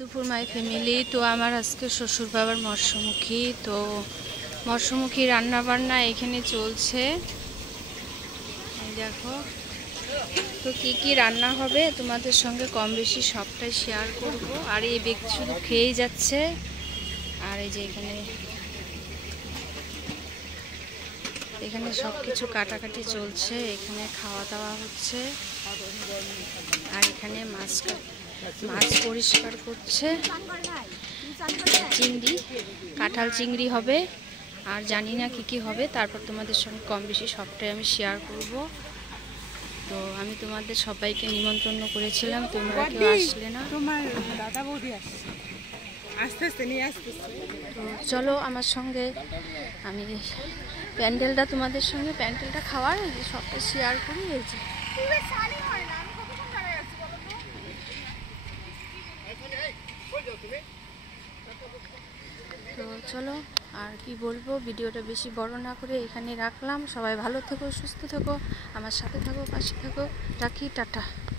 দুপুর my family. তো আমার আজকে শ্বশুর বাবার মৎস্যমুখী, তো মৎস্যমুখী রান্না বান্না এখানে চলছে। দেখো তো কি কি রান্না হবে তোমাদের সঙ্গে কম বেশি সবটাই শেয়ার করব। আর এই ব্যক্তি শুধু খেয়েই যাচ্ছে। আর এই যে এখানে সব কিছু কাটাকাটি চলছে, এখানে খাওয়া দাওয়া হচ্ছে। আর এখানে মাছ পরিষ্কার করছে। চিংড়ি, কাঁঠাল চিংড়ি হবে, আর জানি না কি কি হবে। তারপর তোমাদের সঙ্গে কম বেশি সবটাই আমি শেয়ার করব। তো আমি তোমাদের সবাইকে নিমন্ত্রণ করেছিলাম, তোমরা কেউ আসলে না। তোমার দাদা বৌদি আসতেছে নিয়ে আসতেছে। তো চলো আমার সঙ্গে, আমি প্যান্ডেলটা তোমাদের সঙ্গে প্যান্ডেলটা খাওয়ার এই যে সবটা শেয়ার করি। এই যে তো চলো, আর কি বলবো, ভিডিওটা বেশি বড় না করে এখানে রাখলাম। সবাই ভালো থেকো, সুস্থ থেকো, আমার সাথে থাকো, পাশে থাকো। রাখি, টাটা।